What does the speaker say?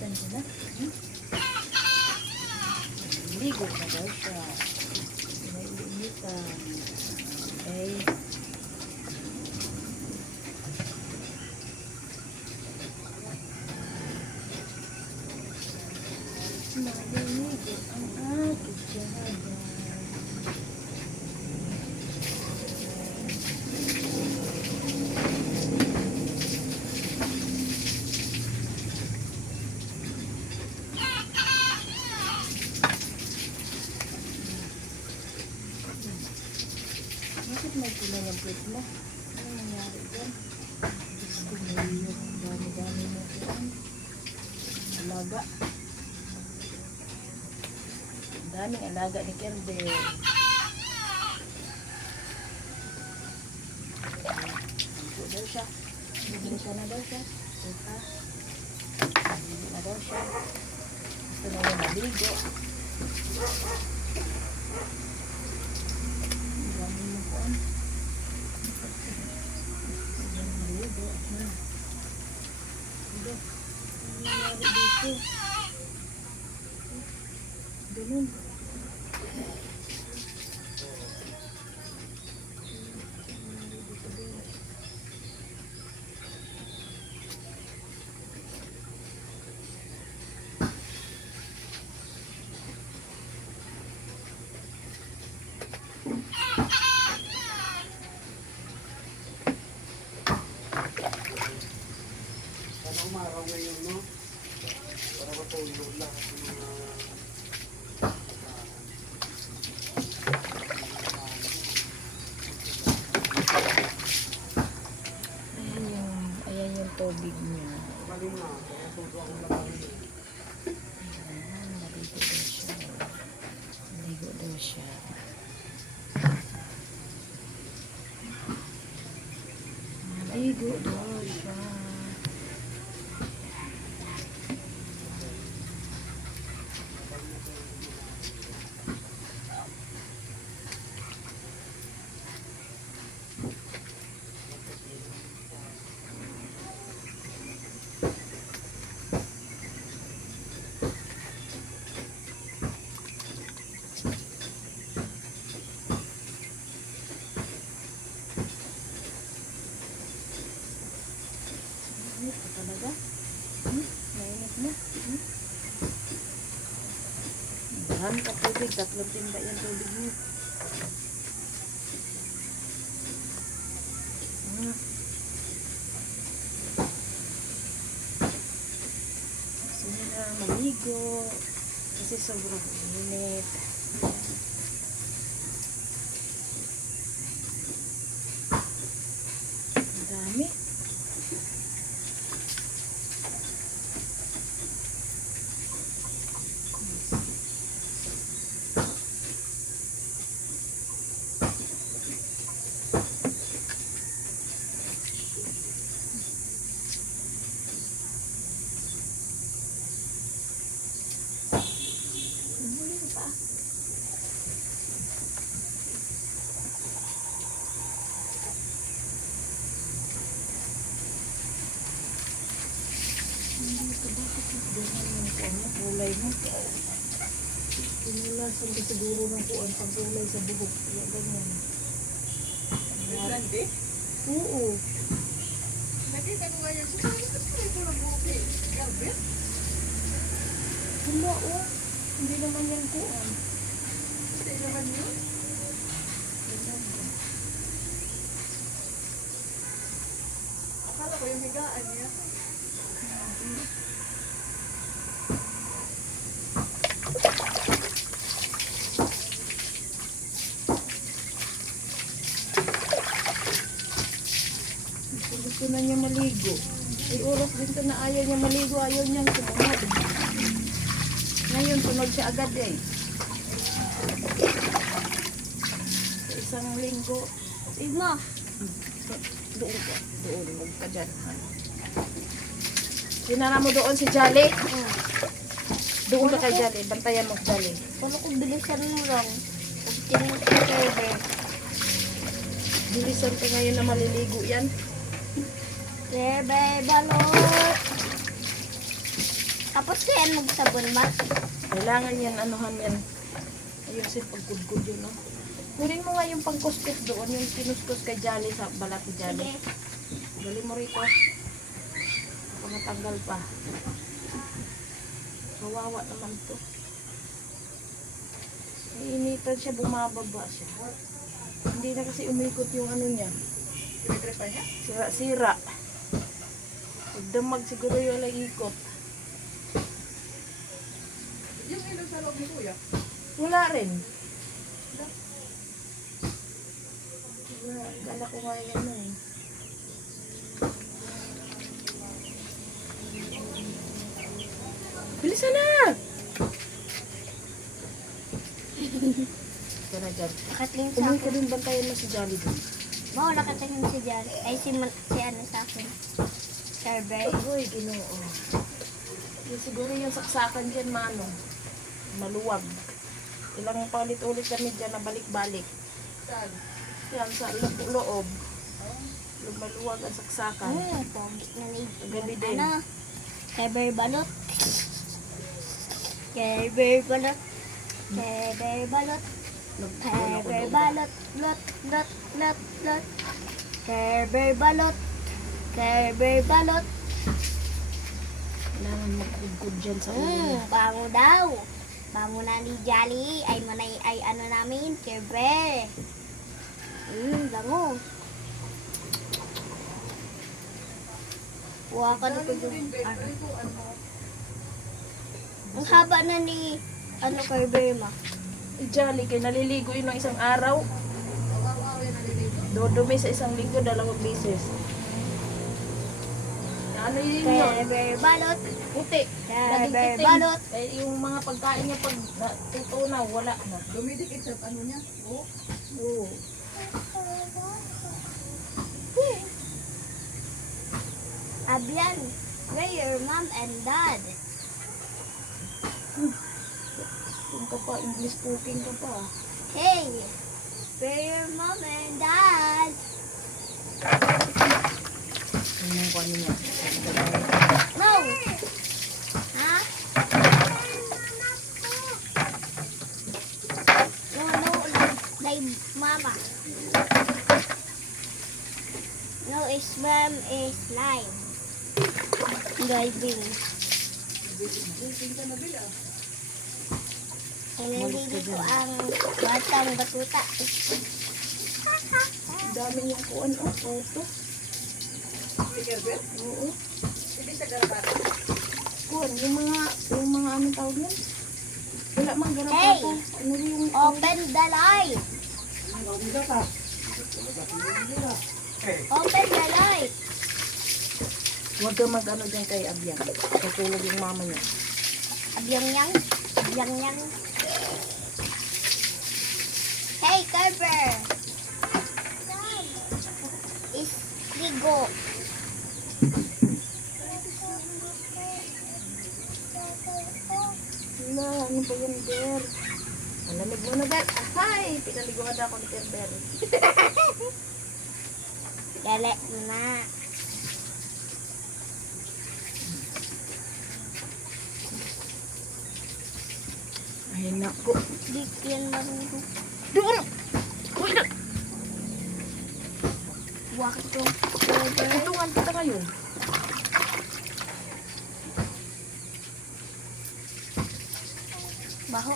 Initan siya na. Ligo na daw siya. Initan. Okay. Maliligo ang aking tiyada. Bakit may kulang ang plate mo? Ano nangyari dyan? Gusto mo yung dami-dami mo dyan. Alaga. Ang daming alaga ni Kelvin. Sampo daw siya. Bibili na daw siya. Ika. Bibili na daw siya. Gusto na yung maligo. Ganun. Anong araw ngayon, no? Para matulog lang sa mga Ayan yung tubig niya. maling na. Kaya tuto akong labarin. Ayan, maligo daw siya. Maligo daw siya. Maligo daw siya. Mainit pa talaga. Mainit na. Marami ka tubig. 3 timba yung tubig mo. Gusto niya na maligo. Kasi sobrang init. Ang dami. Dito bakit nagdahan yung kulay mo? Pinulasan ko siguro ng kuwan pang kulay sa buhok. Kaya ganyan. Grande? Oo. Nakita ko ganyan. Saan ko lang buhok eh? Garbet? Wala oh. Hindi naman yan kuwan. Hindi naman yun. Akala ko yung higaan niya. Gusto na niya maligo. May oras din to na ayaw niya maligo. Ayaw niyang sumunod. Ngayon, sunod siya agad eh. Sa isang linggo. Igma! Doon ka. Doon. Huwag ka dyan. Sinara mo doon si Jolly. Doon ka kay Jolly. Bantayan mo si Jolly. Paano kung bilisan mo lang? Pag kinang pwede. Bilisan ka ngayon na maliligo yan. Bebe, balot! Tapos yan magsabon ba? Kailangan yan, anuhan yan. Ayusin pagkudkod yun, no? Kunin mo nga yung pangkuskus doon, yung kinuskus kay Jolly sa balat ni Jolly. Sige. Gali mo rito. Ako natanggal pa. Kawawa naman to. Iinitan siya, bumababa siya. Hindi na kasi umikot yung ano niya. Pinagrepa niya? Sira-sira. Pagdamag siguro yung alay ikot. Yung ilog sa loob ni Kuya. Wala rin. Wala. Kala ko nga yan na eh. Bilisan na! Ito na dyan. Nakatingin sa Umuwi akin. ka din, bantayan mo si Jolly dun. Bao, nakatingin si Jan. Ay, si ano sa akin. Server. Uy, ginoo. Yung siguro yung saksakan dyan, mano. Maluwag. Ilang paulit-ulit kami dyan na balik-balik. Saan? Yan, sa loob. Maluwag ang saksakan. Pogi na ni. Gabi din. Ano? Server balot. Server balot. Server balot. Server balot. Lot, lot, lot, lot. Server balot. Server balot. Kailangan magkudkod dyan sa ulo. Bango daw. Bango na ni Jolly. Ay ano namin, server. Bango. Kuha ka na ko yung ano. Ay, ko, ano? Ang haba na ni server ma. Jolly, kay naliligo yun ng isang araw. Araw-araw yan naliligo. Dodumi sa isang linggo, 2 beses. Ano yun yun? Server balot. Puti. Naging Server itim. balot. Eh, yung mga pagkain niya pag tutunaw, wala na. Dumidikit sa ano niya. Oh. Oo. Abian, where your mom and dad? Kung ka pa, English speaking ka pa. Hey, where your mom and dad? Ano yung kwan niya? No. Ha? No, like mama. No, is mom is live. Driving. Nandito ko ang batang batuta. Ang dami niyang kuwan, oh, photo. Si Kerber? Oo. Hindi siya garabata. Kuwan, yung mga anong tawag yan? Wala mang ganap Hey! ako. Ano yung, Open the light. Open the light. huwag ka mag-ano dyan kay Abian. Tutulog yung mama niya. Abyang yang. Abyang yang. Hey, Kerber. Is ligo. Wala, ano ba yan, Ber? Malamig mo na, Ber. Ay, pinaliguan na ako ni Ber. Dali na. Ay, naku. Di yan marunong. Doon! Uy, na! Bakit ko? Kerber. Tutungan kita ngayon. Baho.